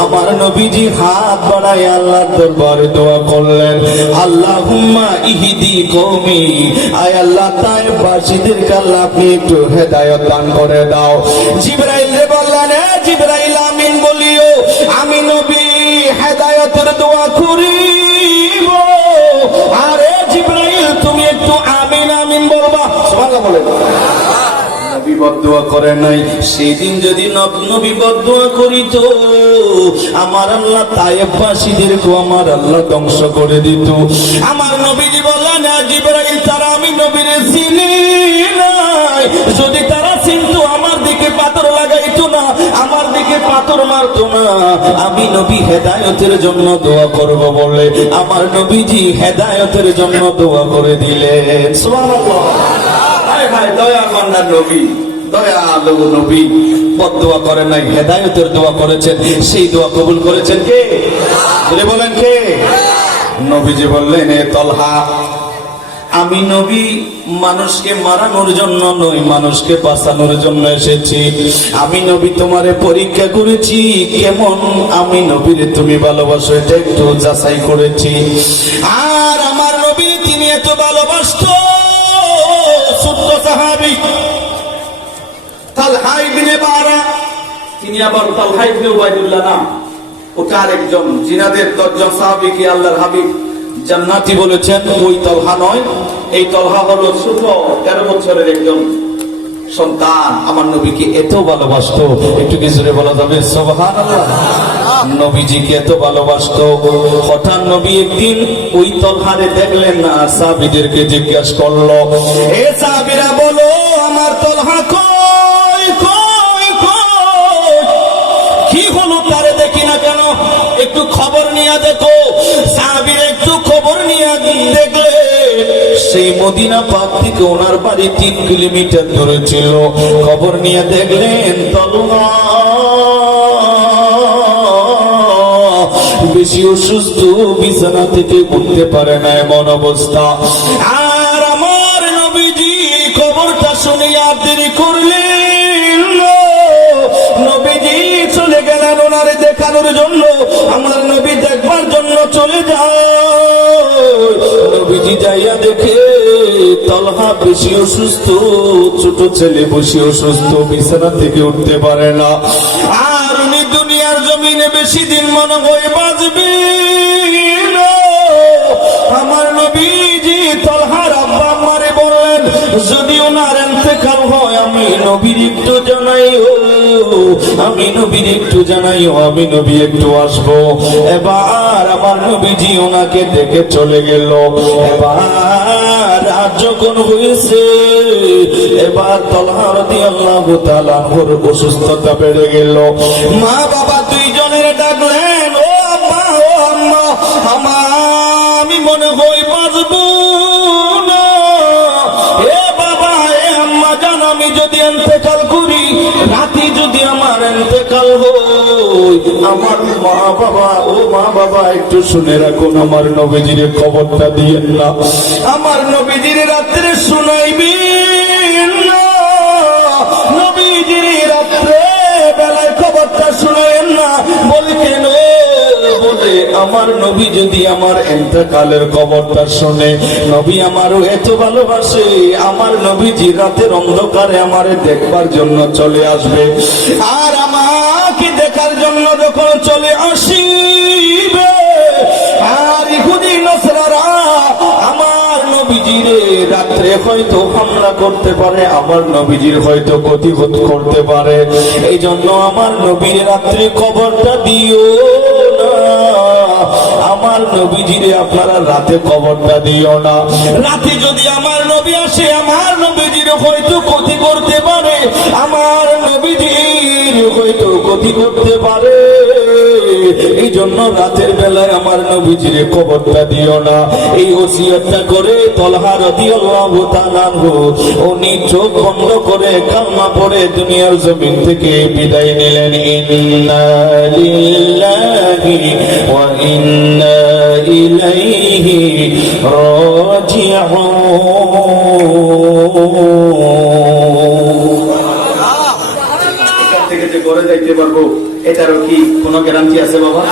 আমার নবীজি হাত বাড়ায় আল্লাহর দরবারে দোয়া করলেন, আল্লাহুম্মা ইহদি কওমি, আয় আল্লাহ তায়েফবাসীদেরকে আল্লাহ আপনি একটু হেদায়েত দান করে দাও। জিবরাইল রে বললেন, জিবরাইল আমিন বলিও, আমি নবী হেদায়েতের দোয়া করিব। আরে জিবরাইল তুমি একটু আমিন আমিন বলবা, সুবহানাল্লাহ বলেন। নবী বদদুয়া করে নাই, সেদিন যদি নবী বদদুয়া করিত আমার আল্লাহ তায়েফবাসীদেরকে আমার আল্লাহ ধ্বংস করে দিত। আমার নবীজি বললেন, জিবরাইল তারা আমি নবীর চিনি নাই, যদি তারা চিনতো আমার দিকে পাথর লাগাইতো না, আমার দিকে পাথর মারতো না। আমি নবী হেদায়েতের জন্য দোয়া করব বলে আমার নবীজি হেদায়েতের জন্য দোয়া করে দিলেন। সুবহানাল্লাহ। হায় হায়, দয়া মান্নার নবী, দয়ালু নবী বদদুয়া করেন নাই, হেদায়েতের দোয়া করেছেন। সেই দোয়া কবুল করেছেন কে? বলে বলেন কে? নবীজি বললেন, এ তলহা আমি নবী মানুষকে মারানোর জন্য নই, মানুষকে বাঁচানোর জন্য এসেছি। আমি নবী তোমারে পরীক্ষা করেছি, কেমন আমি নবীরে তুমি ভালোবাসো এটা একটু যাচাই করেছি। আর আমার নবী তিনি এত ভালোবাসতো, ছোট্ট সাহাবী তালহা ইবনে বারা, তিনি আবার তালহা ইবনে উবাইদুল্লাহ না, ওটা আরেকজন। জিনাদের 10 জন সাহাবীকে আল্লাহর হাবিব জান্নাতি বলেছেন, ওই তলহা নয়। এই তলহা হলো ছোট 13 বছরের একজন সন্তান। আমার নবীকে এত ভালোবাসতো, একটু কি জোরে বলা যাবে সুবহানাল্লাহ? নবীজিকে এত ভালোবাসতো। হঠাৎ নবী একদিন ওই তলহারে দেখলেন না, সাহাবীদেরকে জিজ্ঞাসা করলো, এ সাহাবীরা বলো আমার তলহা কই কই কই, কি হলো তারে দেখি না কেন, একটু খবর নিয়ে দেখো। সাহাবীরা একটু খবর নিয়ে দেখলে সেই মদিনা পাক থেকে ওনার বাড়ি 3 কিলোমিটার দূরে ছিল। খবর নিয়ে দেখলেন তলহা বেশি অসুস্থ, বিছানা থেকে উঠতে পারে না, এমন অবস্থা। আর আমার নবীজি খবরটা শুনে আর দেরি করলেন, নবীজি চলে গেলেন ওনারে দেখানোর জন্য। আমার নবী দেখবার জন্য চলে যায়, নবীজি যাইয়া দেখে তলহা বেশি অসুস্থ, ছোট ছেলে বেশি অসুস্থ, বিছানা থেকে উঠতে পারে না। আর উনি দুনিয়ার জমিনে বেশি দিন মনে হয় বাঁচবে না। আমার নবীজি তলহার আব্বা আম্মারে বললেন, যদি ওনার ইন্তেকাল হয় আমি নবীর একটু জানাইও, আমি নবীর একটু জানাইও, আমি নবী একটু আসবো। এবার আমার নবীজি ওনাকে দেখে চলে গেল। এবার রাত যখন হয়েছে, এবার তলহা রাদিয়াল্লাহু তাআলা ওর অসুস্থতা বেড়ে গেল। মা বাবা দুইজনের ডাকলেন, ও আম্মা ও আম্মা, আমি মনে হয় বাঁচবো না। এ বাবা এ আম্মা জান, আমি যদি ইন্তেকাল করি, রাতে যদি আমার ইন্তেকাল হয়, আমার মা বাবা, ও মা বাবা একটু শুনে রাখুন, আমার নবীজির খবরটা দিয়েন না, আমার নবীজির রাত্রে শুনাইবেন না, নবীজির রাত্রে বেলায় খবরটা শুনাইবেন না। বলি কেন? বলে আমার নবী যদি আমার ইন্তেকালের খবরটা শুনে, নবী আমারও এত ভালোবাসে, আমার নবীজি রাতের অন্ধকারে আমারে দেখবার জন্য চলে আসবে। আর আমাকে দেখার জন্য যখন চলে আসিবে, আর ইহুদি নসরারা আমার নবীজির রাত্রে হয়তো হামলা করতে পারে, আমার নবীজির হয়তো ক্ষতি করতে পারে। এই জন্য আমার নবীর রাত্রে খবরটা দিও না, আমার নবীজিরে আপনারা রাতে খবরটা দিও না। রাতে যদি আমার নবী আসে, আমার নবীজির হয়তো ক্ষতি করতে পারে, আমার নবীজির হয়তো ক্ষতি করতে পারে। এই জন্য রাতের বেলায় আমার নবীজিরে খবরটা দিও না। এই ওসিয়তটা করে তলহা রাদিয়াল্লাহু তাআলা উনি চোখ বন্ধ করে কালমা পড়ে দুনিয়ার জমিন থেকে বিদায় নিলেন। ইন্না লিল্লাহি ওয়া ইন্না ইলাইহি রাজিউন। এটারও কি কোনো গ্যারান্টি আছে বাবা?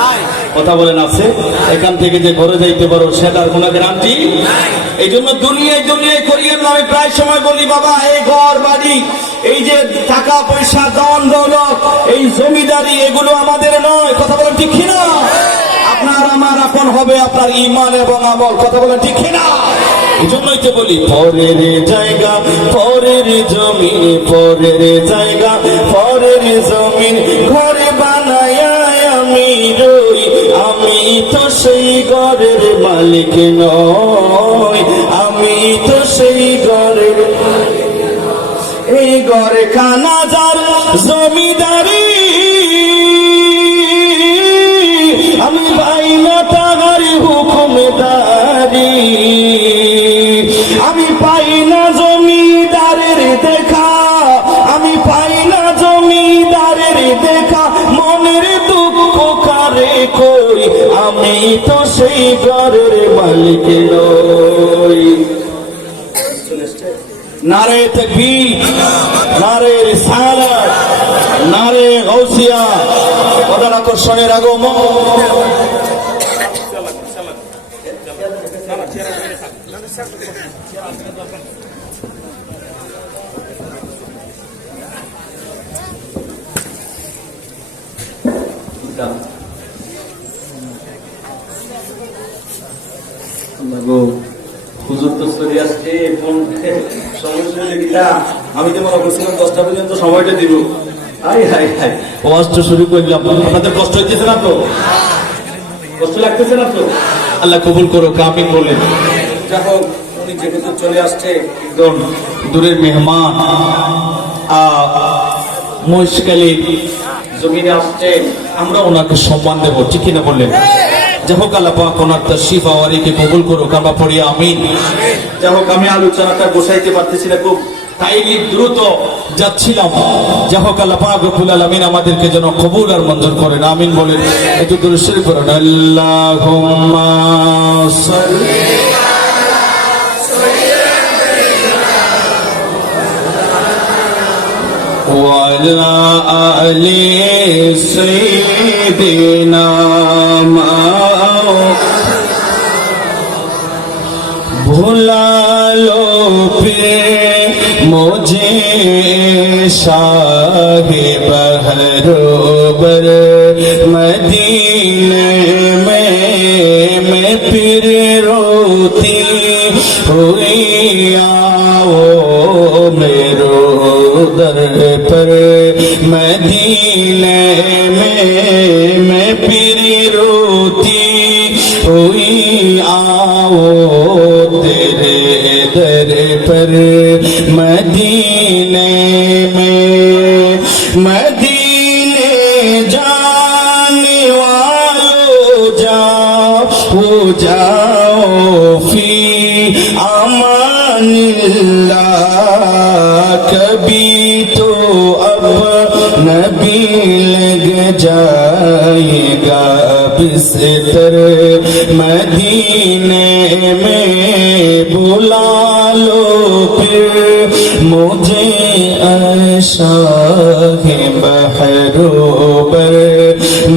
কথা বলেন আছে? এখান থেকে যে ঘরে যাইতে পারো সেটার কোনো গ্যারান্টি? এই জন্য দুনিয়ায় দুনিয়ায় করিয়েন না। আমি প্রায় সময় বলি বাবা, এই ঘর বাড়ি, এই যে টাকা পয়সা, দন দৌলত, এই জমিদারি, এগুলো আমাদের নয়। কথা বলেন ঠিক কিনা? আপনার আমার আপন হবে আপনার ঈমান এবং আমল। কথা বলেন ঠিক কিনা? এই জন্যই তো বলি, পরের জায়গা পরের জমিন, পরের জায়গা পরের জমিন, ঘরে বানায় আমি রই, আমি তো সেই ঘরের মালিক নই, আমি তো সেই ঘরের এই ঘরে খানা যার জমিদারি, আমি পাই না তাহার হুকুমদারি, আমি পাই না জমিদারের দেখা, আমি পাই না জমিদারের দেখা, মনের দুঃখ কারে কই, আমি তো সেই ঘরের মালিক নই। নারে তাকবীর, নারে রিসালাত, নারে গাউসিয়া, প্রধান আকর্ষণের আগমন। হুজুর তো চলে আসছে, এখন সমস্যা কিনা? আমি তো মনে করছিলাম 10টা পর্যন্ত সময়টা দিব। হাই হাই হাই, ওয়াজটা শুরু করলাম। আপনাদের কষ্ট হইতেছে না তো? কষ্ট লাগতেছে না তো? আল্লাহ কবুল করো, আমিন বলেন। যাই হোক, উনি যেহেতু চলে আসছে, একদম দূরের মেহমান, মহিষকালীর জমিনে আসছে, আমরা ওনাকে সম্মান দেবো, ঠিক কিনা বললেন? যাই হোক, আল্লাহ পাক ওনার তাশরীফ আওয়ারিকে কবুল করুক, আমরা পড়ি আমিন। যাই হোক, আমি আলোচনাটা বসাইতে পারতেছি না, খুব তাইলি দ্রুত যাচ্ছিলাম। যাই হোক, আল্লাহ পাক রব্বুল আলামিন আমাদেরকে যেন কবুল আর মঞ্জুর করেন, আমিন বলেন। একটু দরুদ শরীফ পড়ুন। আল্লাহুম্মা সাল্লি ওয়ালা আলি সাইয়্যিদিনা भुला लो फिर मुझे शाहे बहरोबर मदीने में मैं फिर रोती हुई आओ मेरो दर पर मदीने में मैं फिर रोती हुई आओ तेरे दर पर मदीने में। मदीने जाने वालों जाओ फी अमानिल्लाह, कभी तो अब नबी लग जाएगा बिस्तर मदीने में। बुला लो फिर मुझे आशाए बहरोबर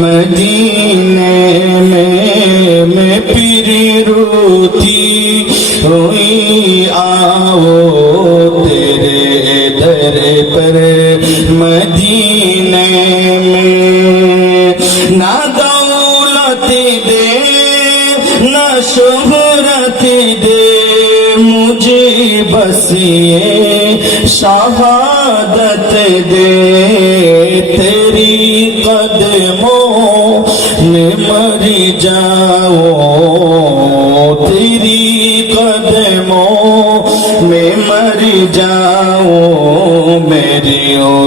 मदीने में मैं फिर रोती हुई आओ तेरे दर पर मदीने में। ना दौलत दे ना शोहरत दे मुझे, बस ये शहादत दे तेरी कदमों में मर जाओ, तेरी कदमों में मर जाओ मेरी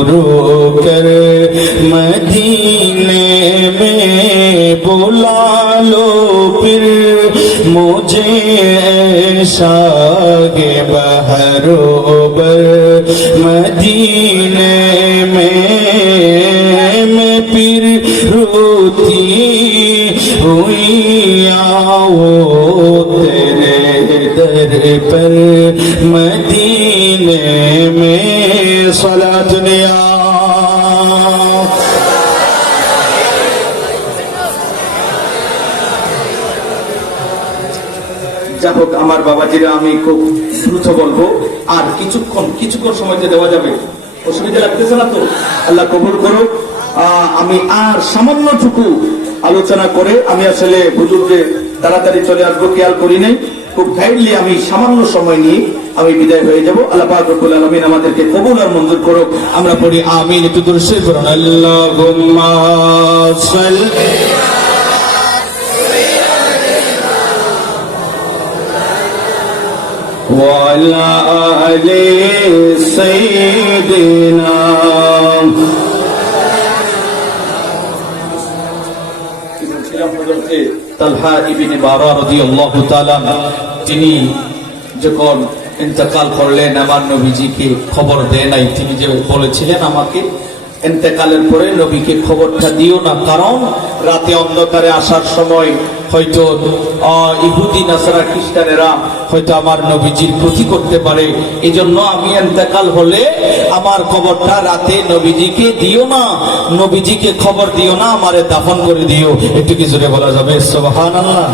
रो कर मदीने में। बुला लो फिर मुझे शागे बहरोबर मदीने में मैं फिर रोती हुई आओ तेरे दर पर मदीने में। सलात दुनिया আমার বাবাজিরা, আমি খুব দ্রুত বলবো, আর কিছুক্ষণ সময়তে দেওয়া যাবে, অসুবিধা লাগতেছে না তো? আল্লাহ কবুল করুক। আমি আর সামান্যটুকু আলোচনা করে আমি আসলে হুজুরকে তাড়াতাড়ি চলে আসবো, খেয়াল করি নাই। খুব কাইন্ডলি আমি সামান্য সময় নিয়ে আমি বিদায় হয়ে যাব। আল্লাহ পাক রব্বুল আলামিন আমাদেরকে কবুল আর মঞ্জুর করুক। আমরা পড়ি আমিন। একটু দরুদ শরীফ পড়ুন। আল্লাহুম্মা সাল্লি ওয়া আলা আলি সাইয়্যিদিনা। তালহা ইবনে বারা রাদিয়াল্লাহু তাআলা তিনি যখন ইন্তেকাল করলেন, আমার নবীজিকে খবর দেয় নাই। তিনি যে বলেছিলেন আমাকে ইন্তেকালের পরে নবীকে খবরটা দিও না, কারণ রাতে অন্ধকারে আসার সময় হয়তো ইহুদি নাসারা খ্রিস্টানেরা হয়তো আমার নবীজির ক্ষতি করতে পারে। এজন্য আমি ইন্তেকাল হলে আমার খবরটা রাতে নবীজিকে দিও না, নবীজিকে খবর দিও না, আমারে দাফন করে দিও। একটু কি জোরে বলা যাবে সুবহানাল্লাহ?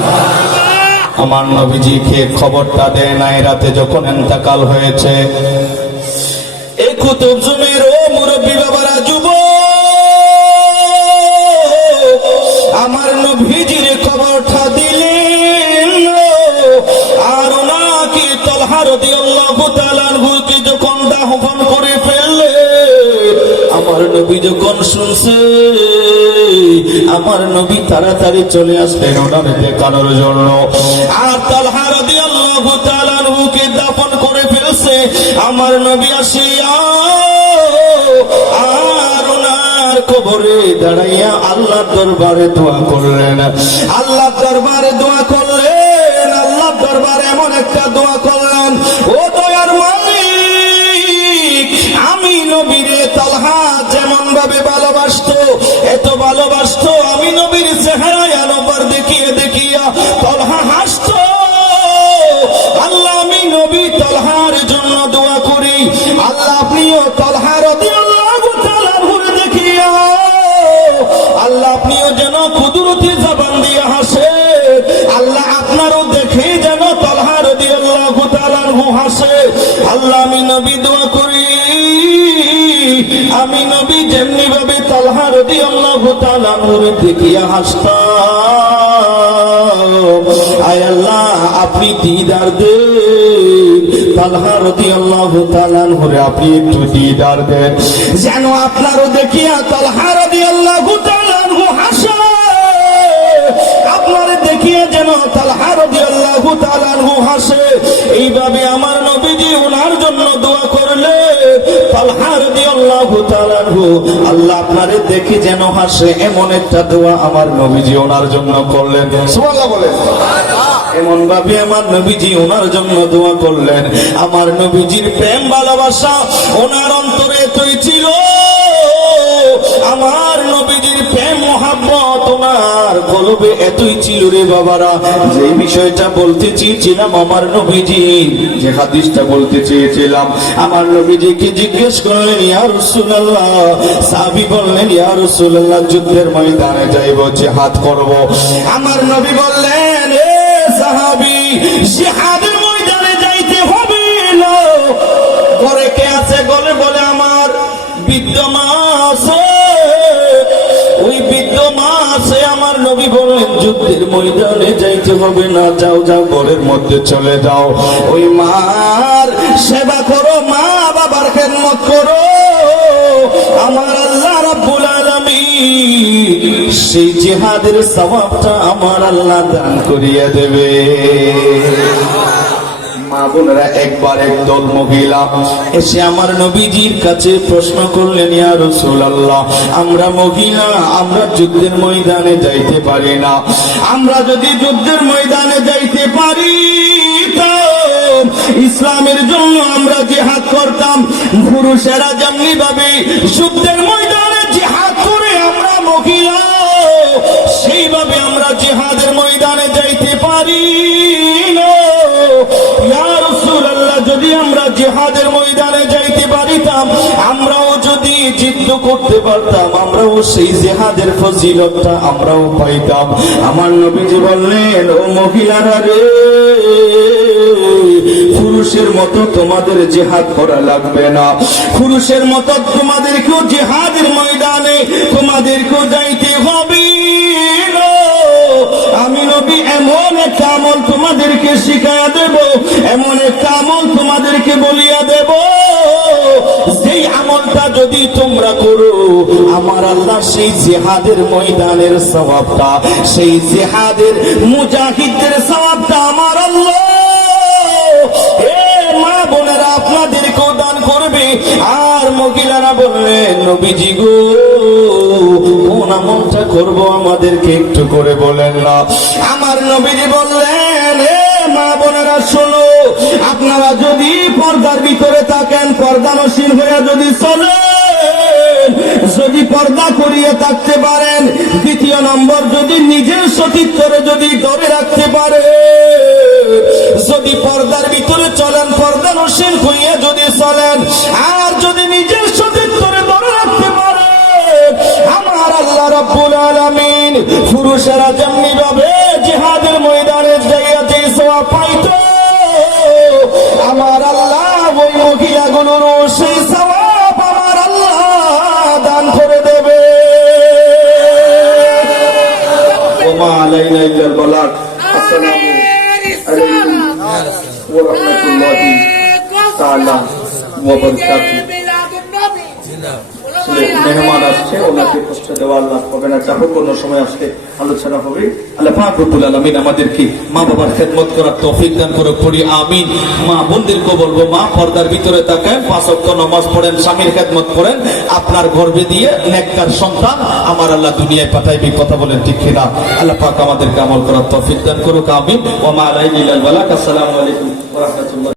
আমার নবীজিকে খবরটা দেয় নাই রাতে যখন ইন্তেকাল হয়েছে। এই কুতুব জমির ও মুরব্বী বাবারা, আমার নবীজির খবরটা দিলেন, আর ওনাকে তালহা রাদিয়াল্লাহু তাআলা আনহুকে যখন দাফন করে ফেললে, আমার নবী যখন শুনছে, আমার নবী তাড়াতাড়ি চলে আসলেন ওনার দেখানোর জন্য। আর তালহা রাদিয়াল্লাহু তাআলা আনহুকে দাফন করে ফেলছে, আমার নবী আসিয়া আর ওনার কবরে দাঁড়াইয়া আল্লাহর দরবারে দোয়া করলেন। আল্লাহর দরবারে দোয়া করলেন, আল্লাহর দরবারে এমন একটা দোয়া করলেন, ও দয়ার মালিক, আমি নবীরে তালহা যেমন ভাবে ভালোবাসতো, এত ভালোবাসতো, আমি নবীর চেহারায় আলোবার দেখিয়ে দেখিয়া তালহা হাসতো। আল্লাহ, আমি নবী তালহার জন্য দোয়া করি, আল্লাহ আপনিও তালহা রাদিয়াল্লাহু তাআলা আনহুর দেখিয়া আল্লাহ আপনিও যেন কুদরতি জবান দিয়ে হাসে। আল্লাহ আপনারও দেখে যেন তালহা রাদিয়াল্লাহু তাআলা আনহু হাসে। আল্লাহ, আমি নবী দোয়া করি, আমি নবী যেমনি ভাবে তালহা রাদিয়াল্লাহু তাআলা আনহুর দেখিয়া হাসতাম, আয় আল্লাহ আপনি দিদার দেন তালহা রাদিয়াল্লাহু তাআলা আনহুরে, আপনি একটু দিদার দেন, যেন আপনারও দেখিয়া তালহা রাদিয়াল্লাহু তাআলা আনহু হাসে, আপনারে দেখিয়া যেন তালহা রাদিয়াল্লাহু তাআলা আনহু হাসে। এইভাবে আমার নবীজি ওনার জন্য দোয়া করলে, তালহা রাদিয়াল্লাহু তাআলা আনহু আল্লাহ আপনারে দেখে যেন হাসে, এমন একটা দোয়া আমার নবীজি ওনার জন্য করলেন। সুবহানাল্লাহ বলেন। এমন ভাবে আমার নবীজি ওনার জন্য দোয়া করলেন। আমার নবীজির প্রেম ভালোবাসা ওনার অন্তরে এতই ছিল, আমার নবীজির প্রেম মোহাব্বত ওনার কলবে এতই ছিল রে বাবারা, যে বিষয়টা বলতে চেয়েছিলাম আমার নবীজি, যে হাদিসটা বলতে চেয়েছিলাম, আমার নবীজিকে জিজ্ঞেস করলেন, ইয়া রাসূলুল্লাহ, সাহাবী বললেন, ইয়া রাসূলুল্লাহ, যুদ্ধের ময়দানে যাইব, জিহাদ করব। আমার নবী বললেন, এ সাহাবী, জিহাদের ময়দানে যাইতে হবে না। ঘরে কে আছে? ঘরে বলে আমার বৃদ্ধ মা আছে, ওই বৃদ্ধ মা আছে। আমার নবী বললেন, যুদ্ধের ময়দানে যাইতে হবে না, যাও যাও ঘরের মধ্যে চলে যাও, ওই মার সেবা করো, মা বাবার খেদমত করো, আমার আল্লাহ রাব্বুল আলামিন সেই জিহাদের সওয়াবটা আমার আল্লাহ দান করিয়ে দেবে। মা বোনেরা, একবার একদল মহিলা এসে আমার নবীজির কাছে প্রশ্ন করলেন, ইয়া রাসূলুল্লাহ, আমরা মহিলা, আমরা যুদ্ধের ময়দানে যাইতে পারি না, আমরা যদি যুদ্ধের ময়দানে যাইতে পারি তো ইসলামের জন্য আমরা জিহাদ করতাম, পুরুষেরা যেমনি ভাবে যুদ্ধের ময়দানে জিহাদ করে আমরা মহিলা, সেইভাবে আমরা জিহাদের ময়দানে যাইতে পারি না। ইয়া রাসূলুল্লাহ, যদি আমরা জিহাদের ময়দানে যাইতে পারিতাম, আমরাও যদি যুদ্ধ করতে পারতাম, আমরাও সেই জিহাদের ফজিলতটা আমরাও পাইতাম। আমার নবীজি বললেন, ও মহিলারা রে, পুরুষের মতো তোমাদের জিহাদ করা লাগবে না, পুরুষের মতো তোমাদেরকেও জিহাদের ময়দানে তোমাদেরকেও যাইতে হবে না। আমি নবী এমন একটা আমল তোমাদেরকে শিখাইয়া দেব, এমন একটা আমল তোমাদেরকে বলিয়া দেব, সেই আমলটা যদি তোমরা করো, আমার আল্লাহ সেই জিহাদের ময়দানের সওয়াবটা, সেই জিহাদের মুজাহিদদের সওয়াবটা আমার আল্লাহ মা বোনেরা আপনাদেরকেও দান করবে। আর মহিলারা বললেন, নবীজি গো কোন আমলটা করব আমাদেরকে একটু করে বলেন না। আমার নবীজি বললেন, মা বোনেরা শোনো, আপনারা যদি পর্দার ভিতরে থাকেন, পর্দানশীল হয়ে যদি চলেন, যদি পর্দা করিয়ে থাকতে পারেন, দ্বিতীয় নম্বর যদি নিজের সতীত্বরে যদি ধরে রাখতে পারে, যদি পর্দার ভিতরে চলেন, পর্দানশীল হইয়া যদি চলেন, আর যদি নিজের সতীত্বরে ধরে রাখতে পারে, আমার আল্লাহ রাব্বুল আলামিন পুরুষেরা যেমনি ভাবে জিহাদের ময়দানে যাইয়া যে সওয়াব পাইত, আমার আল্লাহ ওই মহিলাগুলোর সেই সওয়াব আমার আল্লাহ দান করে দেবে। ওমা আলাইনা ইল্লাল বালাগ। আসসালামু আলাইকুম ওয়া রাহমাতুল্লাহি তাআলা ওয়া বারাকাতুহু। মেহমান আসছে, ওনাকে কষ্ট দেওয়া আল্লাহ হবে না, চাহ কোন সময় আসতে আলোচনা হবে। আল্লাহ পাক রব্বুল আলামিন আমাদেরকে মা বাবার খেদমত করার তৌফিক দান করুক, পড়ি আমিন। মা বোনদেরকে বলবো, মা পর্দার ভিতরে থাকেন, 5 ওয়াক্ত নামাজ পড়েন, স্বামীর খেদমত করেন, আপনার গর্ভে দিয়ে নেককার সন্তান আমার আল্লাহ দুনিয়ায় পাঠাইবে। কথা বলেন ঠিক কিনা? আল্লাহ পাক আমাদেরকে আমল করার তৌফিক দান করুক, আমিন। ওয়া মা আলাইনা ইল্লাল বালাগ। আসসালামু আলাইকুম ওয়া রাহমাতুল্লাহ।